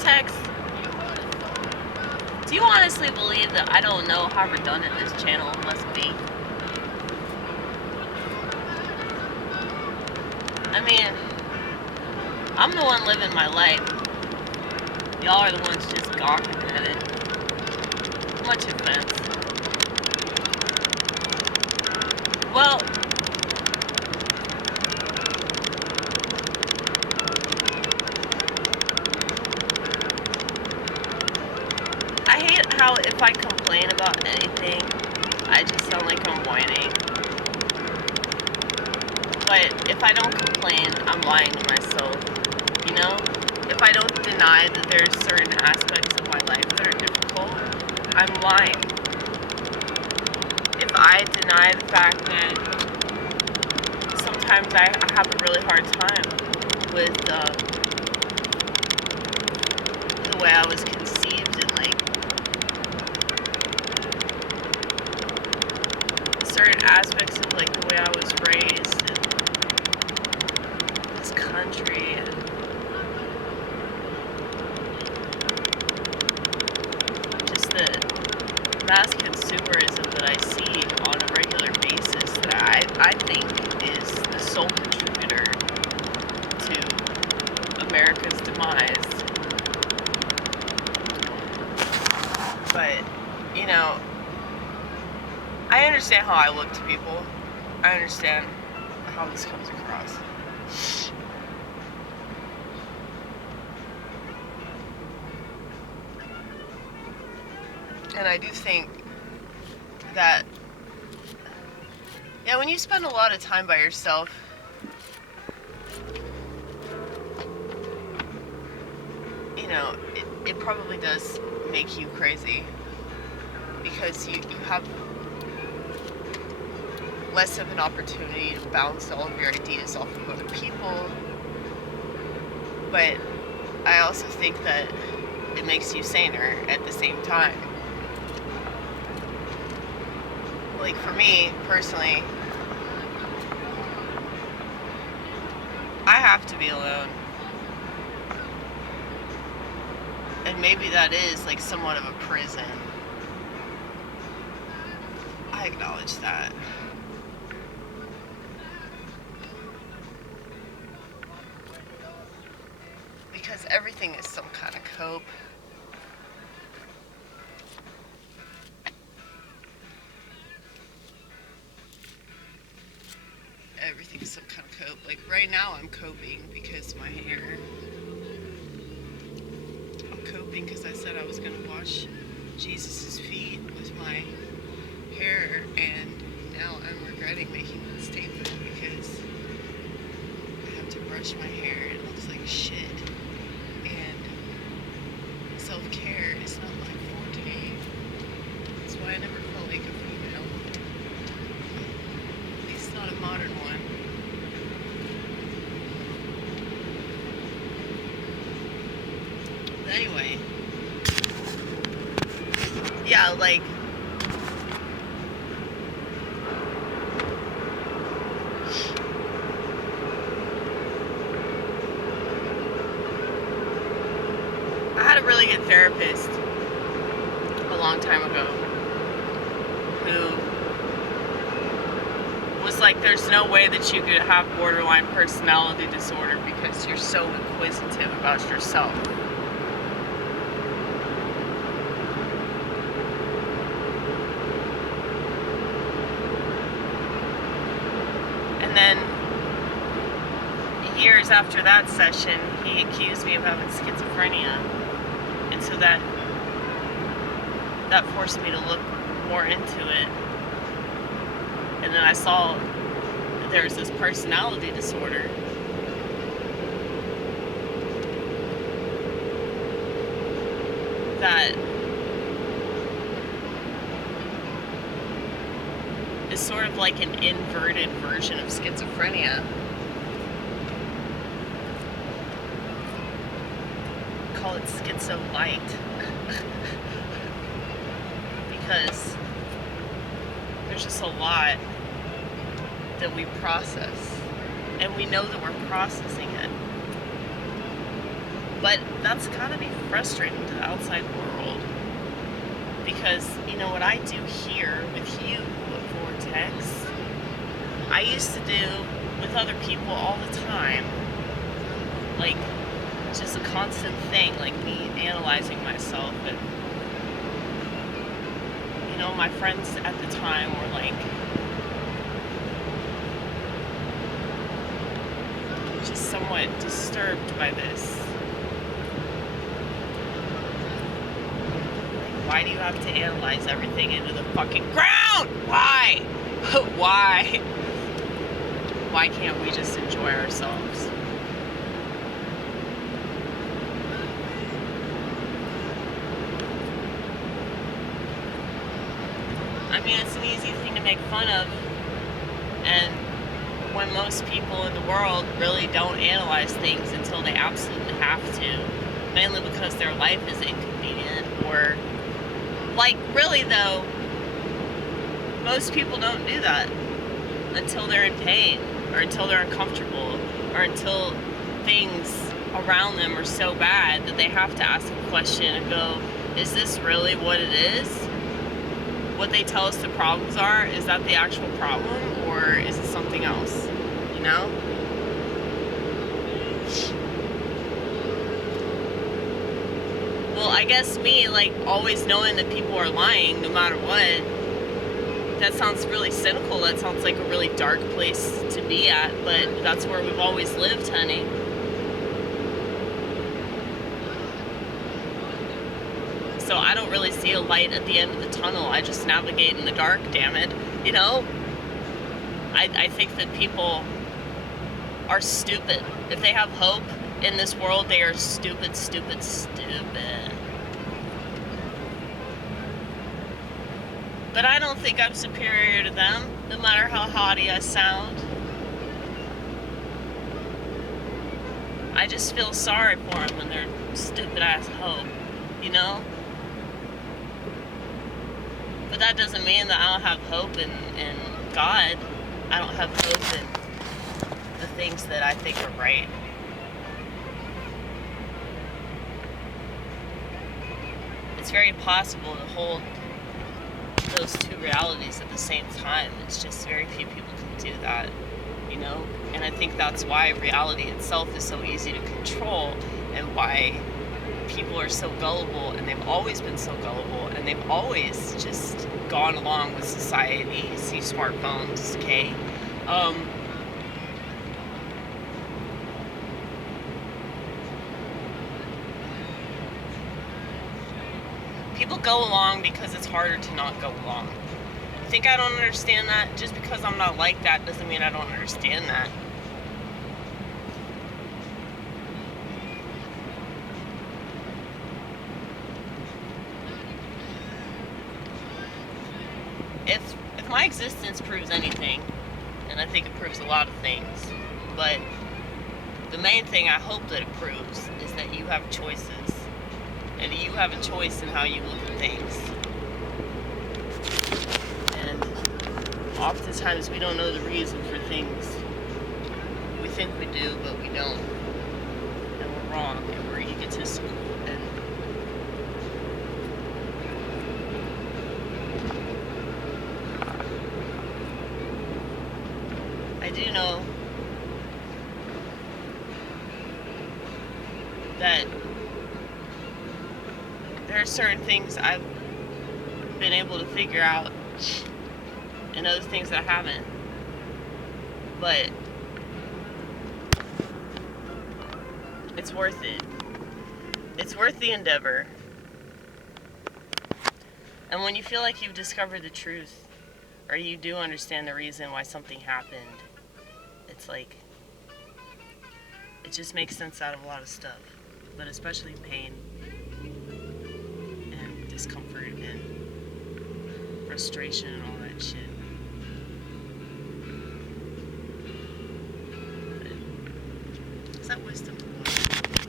Vortex, do you honestly believe that I don't know how redundant this channel must be? I mean, I'm the one living my life. Y'all are the ones just gawking at it. Much offense. Well, I hate how if I complain about anything, I just sound like I'm whining. But if I don't complain, I'm lying to myself, you know? If I don't deny that there's certain aspects of my life that are difficult, I'm lying. If I deny the fact that sometimes I have a really hard time with the way I was conceived and like certain aspects of like the way I was raised in this country and just the mass consumerism that I see on a regular basis that I think is the sole contributor to America's demise. But, you know, I understand how I look to people. I understand how this comes across. And I do think that, yeah, when you spend a lot of time by yourself, you know, it probably does make you crazy because you have less of an opportunity to bounce all of your ideas off of other people. But I also think that it makes you saner at the same time. Like for me, personally, I have to be alone. And maybe that is like somewhat of a prison. I acknowledge that. Because everything is some kind of cope. Everything's some kind of cope. Like right now I'm coping because my hair. I'm coping because I said I was going to wash Jesus' feet with my hair, and now I'm regretting making that statement because I have to brush my hair and it looks like shit. And self-care is not my forte. That's why I never felt like a female. At least not a modern one. But anyway. Yeah, like I had a really good therapist a long time ago who was like, there's no way that you could have borderline personality disorder because you're so inquisitive about yourself. And then years after that session, he accused me of having schizophrenia. And so that forced me to look more into it. And then I saw there's this personality disorder that is sort of like an inverted version of schizophrenia. Call it schizo lite. Because there's just a lot that we process, and we know that we're processing it. But that's gotta be frustrating to the outside world. Because, you know, what I do here with you at Vortex, I used to do with other people all the time. Like, just a constant thing, like me analyzing myself. And, you know, my friends at the time were like, just somewhat disturbed by this. Like, why do you have to analyze everything into the fucking ground? Why? Why? Why can't we just enjoy ourselves? I mean, it's an easy thing to make fun of, and when most people in the world really don't analyze things until they absolutely have to, mainly because their life is inconvenient, or, like, really though, most people don't do that until they're in pain, or until they're uncomfortable, or until things around them are so bad that they have to ask a question and go, is this really what it is? What they tell us the problems are, is that the actual problem, or is it something else? You know? Well, I guess me, like, always knowing that people are lying no matter what, that sounds really cynical. That sounds like a really dark place to be at, but that's where we've always lived, honey. So I don't really see a light at the end of the tunnel. I just navigate in the dark, damn it. You know? I think that people are stupid. If they have hope in this world, they are stupid, stupid, stupid. But I don't think I'm superior to them, no matter how haughty I sound. I just feel sorry for them when they're stupid-ass hope, you know? But that doesn't mean that I don't have hope in God. I don't have hope in the things that I think are right. It's very possible to hold those two realities at the same time. It's just very few people can do that, you know? And I think that's why reality itself is so easy to control, and why people are so gullible, and they've always been so gullible, and they've always just gone along with society. See smartphones, okay? People go along because it's harder to not go along. You think I don't understand that? Just because I'm not like that doesn't mean I don't understand that. If my existence proves anything, and I think it proves a lot of things, but the main thing I hope that it proves is that you have choices, and you have a choice in how you look at things. And oftentimes we don't know the reason for things. We think we do, but we don't. And we're wrong, and we're egotistical. And I do know that there are certain things I've been able to figure out, and other things I haven't. But it's worth it. It's worth the endeavor. And when you feel like you've discovered the truth, or you do understand the reason why something happened, it's like, it just makes sense out of a lot of stuff. But especially pain and discomfort and frustration and all that shit. But is that wisdom?